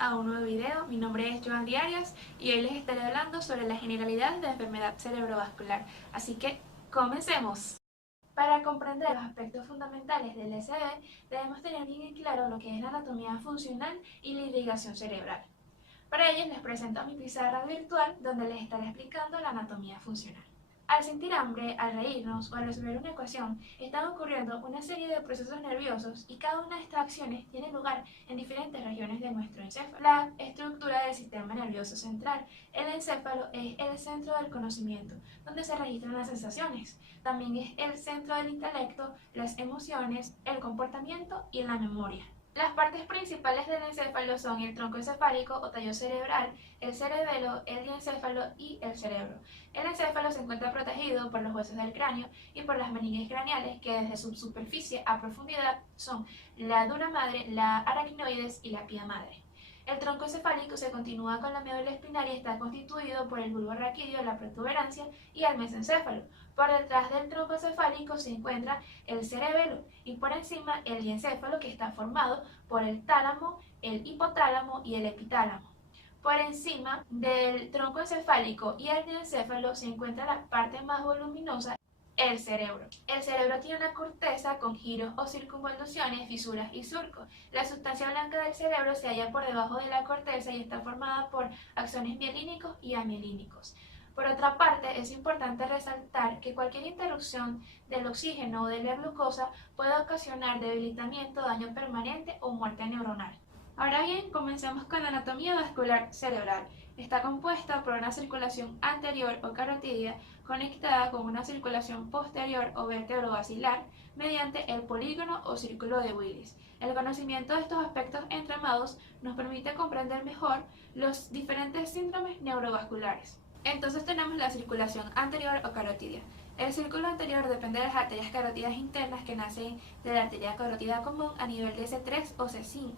a un nuevo video. Mi nombre es Joandy Arias y hoy les estaré hablando sobre la generalidad de la enfermedad cerebrovascular. Así que, comencemos. Para comprender los aspectos fundamentales del ECV, debemos tener bien en claro lo que es la anatomía funcional y la irrigación cerebral. Para ello les presento mi pizarra virtual donde les estaré explicando la anatomía funcional. Al sentir hambre, al reírnos o al resolver una ecuación, están ocurriendo una serie de procesos nerviosos y cada una de estas acciones tiene lugar en diferentes regiones de nuestro encéfalo. La estructura del sistema nervioso central. El encéfalo es el centro del conocimiento, donde se registran las sensaciones. También es el centro del intelecto, las emociones, el comportamiento y la memoria. Las partes principales del encéfalo son el tronco encefálico o tallo cerebral, el cerebelo, el diencéfalo y el cerebro. El encéfalo se encuentra protegido por los huesos del cráneo y por las meninges craneales que desde su superficie a profundidad son la dura madre, la aracnoides y la pía madre. El tronco encefálico se continúa con la médula espinaria y está constituido por el bulbo raquídeo, la protuberancia y el mesencéfalo. Por detrás del tronco encefálico se encuentra el cerebelo y por encima el diencéfalo, que está formado por el tálamo, el hipotálamo y el epitálamo. Por encima del tronco encefálico y el diencéfalo se encuentra la parte más voluminosa, el cerebro. El cerebro tiene una corteza con giros o circunvoluciones, fisuras y surcos. La sustancia blanca del cerebro se halla por debajo de la corteza y está formada por axones mielínicos y amielínicos. Por otra parte, es importante resaltar que cualquier interrupción del oxígeno o de la glucosa puede ocasionar debilitamiento, daño permanente o muerte neuronal. Ahora bien, comencemos con la anatomía vascular cerebral. Está compuesta por una circulación anterior o carotidia conectada con una circulación posterior o vértebro-basilar mediante el polígono o círculo de Willis. El conocimiento de estos aspectos entramados nos permite comprender mejor los diferentes síndromes neurovasculares. Entonces tenemos la circulación anterior o carotidia. El círculo anterior depende de las arterias carotidas internas que nacen de la arteria carótida común a nivel de C3 o C5.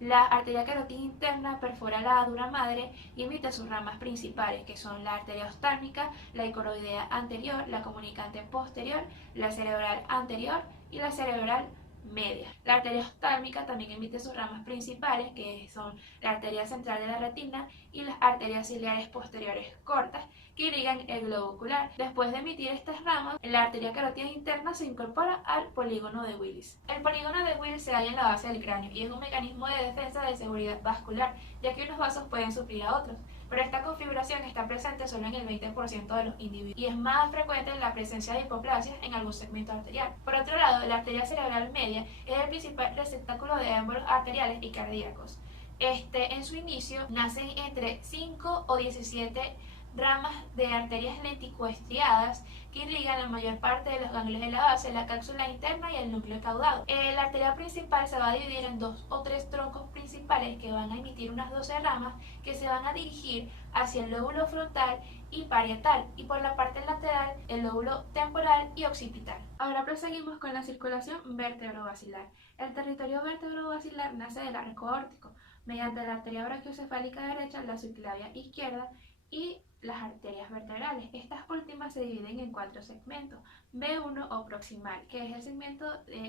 La arteria carótida interna perfora la dura madre y emite sus ramas principales, que son la arteria oftálmica, la icoroidea anterior, la comunicante posterior, la cerebral anterior y la cerebral media. La arteria oftálmica también emite sus ramas principales, que son la arteria central de la retina y las arterias ciliares posteriores cortas, que irrigan el globo ocular. Después de emitir estas ramas, la arteria carótida interna se incorpora al polígono de Willis. El polígono de Willis se halla en la base del cráneo y es un mecanismo de defensa de seguridad vascular, ya que unos vasos pueden suplir a otros. Pero esta configuración está presente solo en el 20% de los individuos y es más frecuente en la presencia de hipoplasias en algún segmento arterial. Por otro lado, la arteria cerebral media es el principal receptáculo de émbolos arteriales y cardíacos. En su inicio nacen entre 5 o 17 ramas de arterias lenticuestriadas que irrigan la mayor parte de los ganglios de la base, la cápsula interna y el núcleo caudado. La arteria principal se va a dividir en 2 o 3 troncos principales que van a emitir unas 12 ramas que se van a dirigir hacia el lóbulo frontal y parietal, y por la parte lateral el lóbulo temporal y occipital. Ahora proseguimos con la circulación vértebro-basilar. El territorio vértebro-basilar nace del arco aórtico mediante la arteria brachiocefálica derecha, la subclavia izquierda y las arterias vertebrales. Estas últimas se dividen en 4 segmentos. B1 o proximal, que es el segmento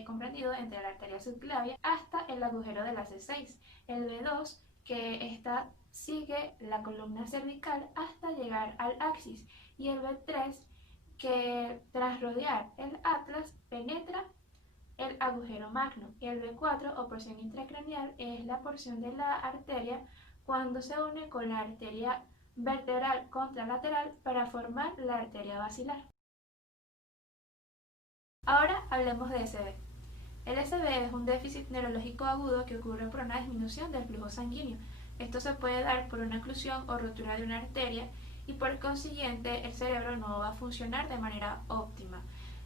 comprendido entre la arteria subclavia hasta el agujero de la C6. El B2, que sigue la columna cervical hasta llegar al axis. Y el B3, que tras rodear el atlas penetra el agujero magno. Y el B4 o porción intracraneal es la porción de la arteria cuando se une con la arteria vertebral contralateral para formar la arteria basilar. Ahora hablemos de SB. El SB es un déficit neurológico agudo que ocurre por una disminución del flujo sanguíneo. Esto se puede dar por una oclusión o rotura de una arteria y por consiguiente el cerebro no va a funcionar de manera óptima.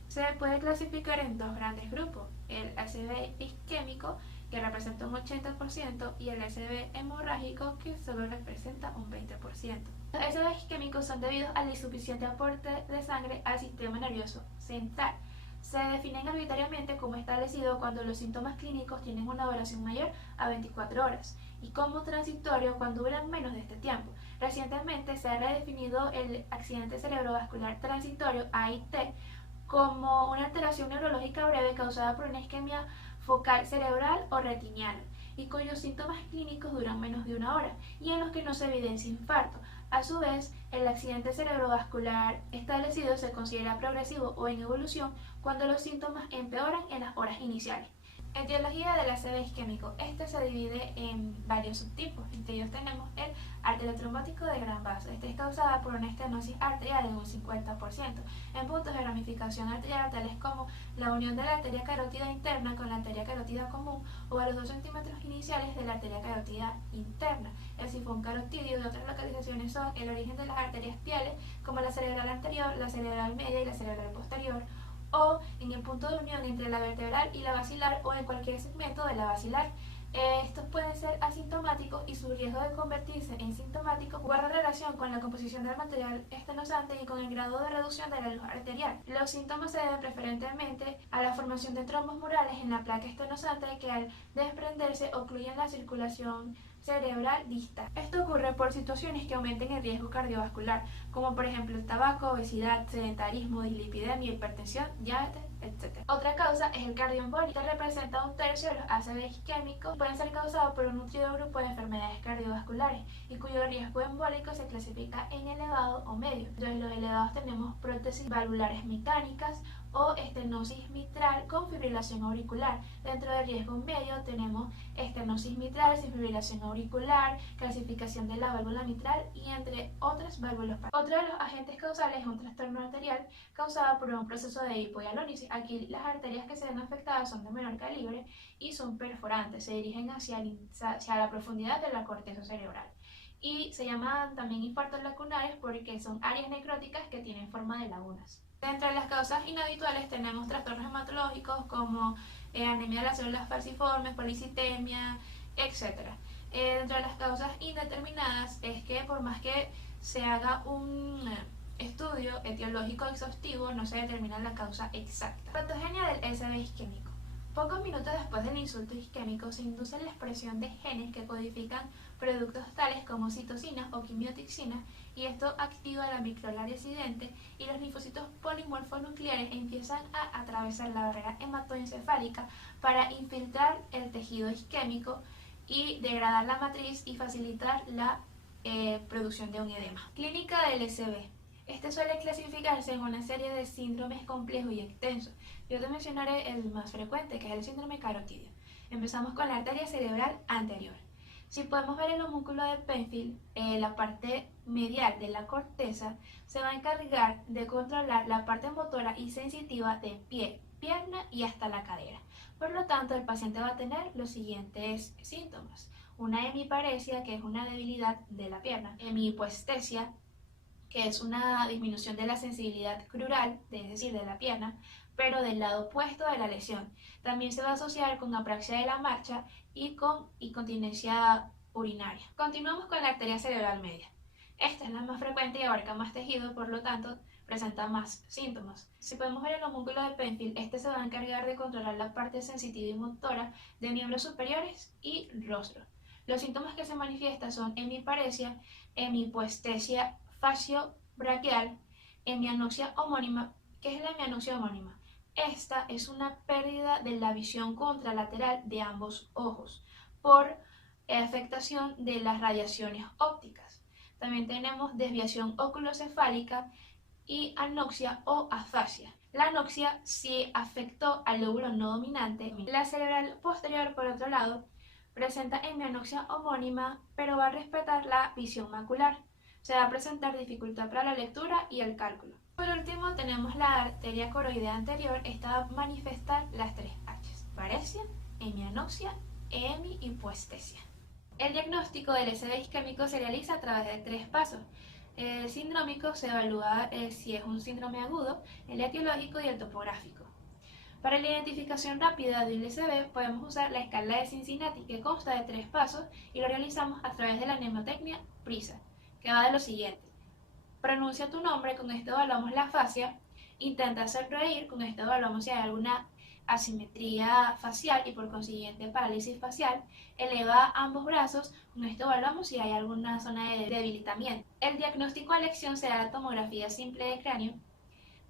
Se puede clasificar en 2 grandes grupos, el SB isquémico, que representa un 80%, y el SB hemorrágico, que solo representa un 20%. Los SB isquémicos son debidos al insuficiente aporte de sangre al sistema nervioso central. Se definen arbitrariamente como establecido cuando los síntomas clínicos tienen una duración mayor a 24 horas y como transitorio cuando duran menos de este tiempo. Recientemente se ha redefinido el accidente cerebrovascular transitorio, AIT, como una alteración neurológica breve causada por una isquemia focal cerebral o retiniana, y cuyos síntomas clínicos duran menos de una hora y en los que no se evidencia infarto. A su vez, el accidente cerebrovascular establecido se considera progresivo o en evolución cuando los síntomas empeoran en las horas iniciales. Etiología del ACV isquémico. Este se divide en varios subtipos. Entre ellos tenemos el arteriotrombótico de gran vaso. Este es causada por una estenosis arterial en un 50%, en puntos de ramificación arterial tales como la unión de la arteria carótida interna con la arteria carótida común o a los 2 centímetros iniciales de la arteria carótida interna. El sifón carotidio. De otras localizaciones son el origen de las arterias piales, como la cerebral anterior, la cerebral media y la cerebral posterior, o en el punto de unión entre la vertebral y la basilar o en cualquier segmento de la basilar. Estos pueden ser asintomáticos y su riesgo de convertirse en sintomático guarda relación con la composición del material estenosante y con el grado de reducción de la luz arterial. Los síntomas se deben preferentemente a la formación de trombos murales en la placa estenosante que al desprenderse ocluyen la circulación cerebral distal. Esto ocurre por situaciones que aumenten el riesgo cardiovascular, como por ejemplo el tabaco, obesidad, sedentarismo, dislipidemia, hipertensión, diabetes, etc. Otra causa es el cardioembólico, que representa un tercio de los ACV isquémicos. Pueden ser causados por un nutrido grupo de enfermedades cardiovasculares y cuyo riesgo embólico se clasifica en elevado o medio. Entre los elevados tenemos prótesis valvulares mecánicas o estenosis mitral con fibrilación auricular. Dentro del riesgo medio tenemos estenosis mitral sin fibrilación auricular, calcificación de la válvula mitral y entre otras válvulas. Otro de los agentes causales es un trastorno arterial causado por un proceso de hipohialólisis. Aquí las arterias que se ven afectadas son de menor calibre y son perforantes, se dirigen hacia la profundidad de la corteza cerebral. Y se llaman también infartos lacunares porque son áreas necróticas que tienen forma de lagunas. Entre las causas inhabituales tenemos trastornos hematológicos como anemia de las células falciformes, policitemia, etc. Dentro de las causas indeterminadas es que por más que se haga un estudio etiológico exhaustivo, no se determina la causa exacta. Patogenia del ACV isquémico. Pocos minutos después del insulto isquémico se induce la expresión de genes que codifican productos tales como citocinas o quimiotixinas y esto activa la microglía residente y los linfocitos polimorfonucleares empiezan a atravesar la barrera hematoencefálica para infiltrar el tejido isquémico y degradar la matriz y facilitar la producción de un edema. Clínica del ACV. Este suele clasificarse en una serie de síndromes complejos y extensos. Yo te mencionaré el más frecuente, que es el síndrome carotidio. Empezamos con la arteria cerebral anterior. Si podemos ver el homúnculo de Penfield, la parte medial de la corteza se va a encargar de controlar la parte motora y sensitiva de pie, pierna y hasta la cadera. Por lo tanto, el paciente va a tener los siguientes síntomas. Una hemiparesia, que es una debilidad de la pierna, hemihipoestesia, que es una disminución de la sensibilidad crural, es decir, de la pierna, pero del lado opuesto de la lesión. También se va a asociar con apraxia de la marcha y con incontinencia urinaria. Continuamos con la arteria cerebral media. Esta es la más frecuente y abarca más tejido, por lo tanto, presenta más síntomas. Si podemos ver el homúnculo de Penfield, este se va a encargar de controlar la parte sensitiva y motora de miembros superiores y rostro. Los síntomas que se manifiestan son hemiparesia, hemihipoestesia facio-braquial, hemianoxia homónima. ¿Qué es la hemianoxia homónima? Esta es una pérdida de la visión contralateral de ambos ojos por afectación de las radiaciones ópticas. También tenemos desviación oculocefálica y anoxia o afasia. La anoxia sí afectó al lóbulo no dominante. La cerebral posterior, por otro lado, presenta hemianoxia homónima, pero va a respetar la visión macular. Se va a presentar dificultad para la lectura y el cálculo. Por último, tenemos la arteria coroidea anterior. Esta va a manifestar las 3 H's: paresia, hemianoxia e hemihipoestesia. El diagnóstico del ACV isquémico se realiza a través de 3 pasos. El sindrómico se evalúa si es un síndrome agudo, el etiológico y el topográfico. Para la identificación rápida del ACV podemos usar la escala de Cincinnati, que consta de 3 pasos y lo realizamos a través de la mnemotecnia PRISA, que va de lo siguiente: pronuncia tu nombre, con esto evaluamos la afasia; intenta sonreír, con esto evaluamos si hay alguna asimetría facial y por consiguiente parálisis facial; eleva ambos brazos, con esto evaluamos si hay alguna zona de debilitamiento. El diagnóstico a elección será la tomografía simple de cráneo,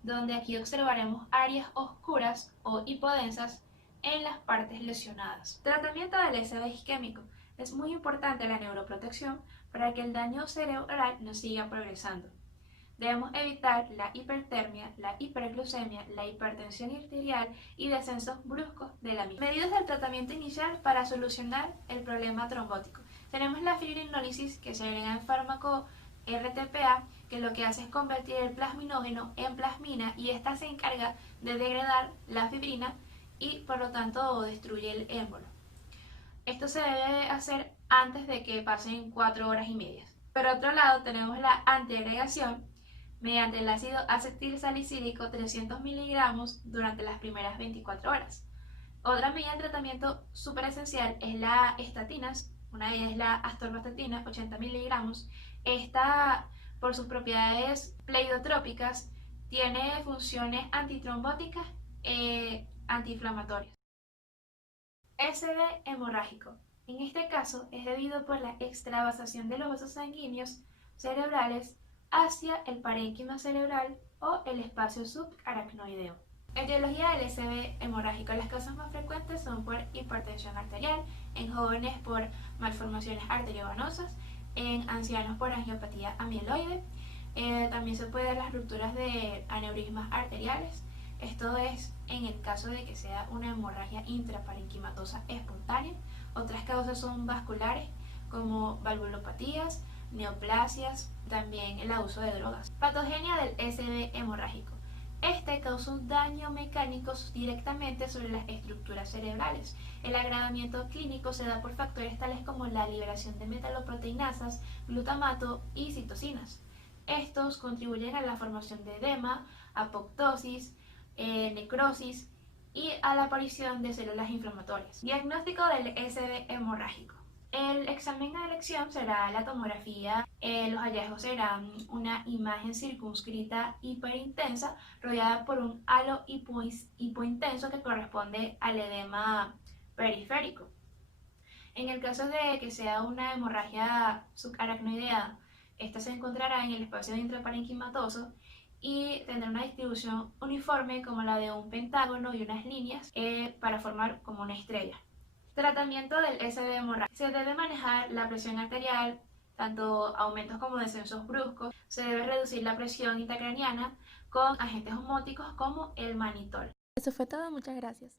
donde aquí observaremos áreas oscuras o hipodensas en las partes lesionadas. Tratamiento del SB isquémico. Es muy importante la neuroprotección para que el daño cerebral no siga progresando. Debemos evitar la hipertermia, la hiperglucemia, la hipertensión arterial y descensos bruscos de la misma. Medidas del tratamiento inicial para solucionar el problema trombótico. Tenemos la fibrinólisis, que se agrega el fármaco RTPA, que lo que hace es convertir el plasminógeno en plasmina y esta se encarga de degradar la fibrina y por lo tanto destruye el émbolo. Esto se debe hacer antes de que pasen 4 horas y media. Por otro lado, tenemos la antiagregación mediante el ácido acetilsalicílico 300 miligramos durante las primeras 24 horas. Otra medida de tratamiento súper esencial es la estatinas. Una de ellas es la atorvastatina, 80 miligramos. Esta, por sus propiedades pleidotrópicas, tiene funciones antitrombóticas e antiinflamatorias. SB hemorrágico. En este caso es debido por la extravasación de los vasos sanguíneos cerebrales hacia el parénquima cerebral o el espacio subaracnoideo. Etiología del SB hemorrágico. Las causas más frecuentes son por hipertensión arterial, en jóvenes por malformaciones arteriovenosas, en ancianos por angiopatía amiloide. También se puede dar las rupturas de aneurismas arteriales. Esto es en el caso de que sea una hemorragia intraparenquimatosa espontánea. Otras causas son vasculares, como valvulopatías, neoplasias, también el abuso de drogas. Patogenia del SB hemorrágico. Este causa un daño mecánico directamente sobre las estructuras cerebrales. El agravamiento clínico se da por factores tales como la liberación de metaloproteinasas, glutamato y citocinas. Estos contribuyen a la formación de edema, apoptosis, necrosis y a la aparición de células inflamatorias. Diagnóstico del SB hemorrágico. El examen de elección será la tomografía. Los hallazgos serán una imagen circunscrita hiperintensa rodeada por un halo hipointenso que corresponde al edema periférico. En el caso de que sea una hemorragia subaracnoidea, esta se encontrará en el espacio intraparenquimatoso y tendrá una distribución uniforme como la de un pentágono y unas líneas para formar como una estrella. Tratamiento del SB hemorrágico. Se debe manejar la presión arterial, tanto aumentos como descensos bruscos. Se debe reducir la presión intracraniana con agentes osmóticos como el manitol. Eso fue todo, muchas gracias.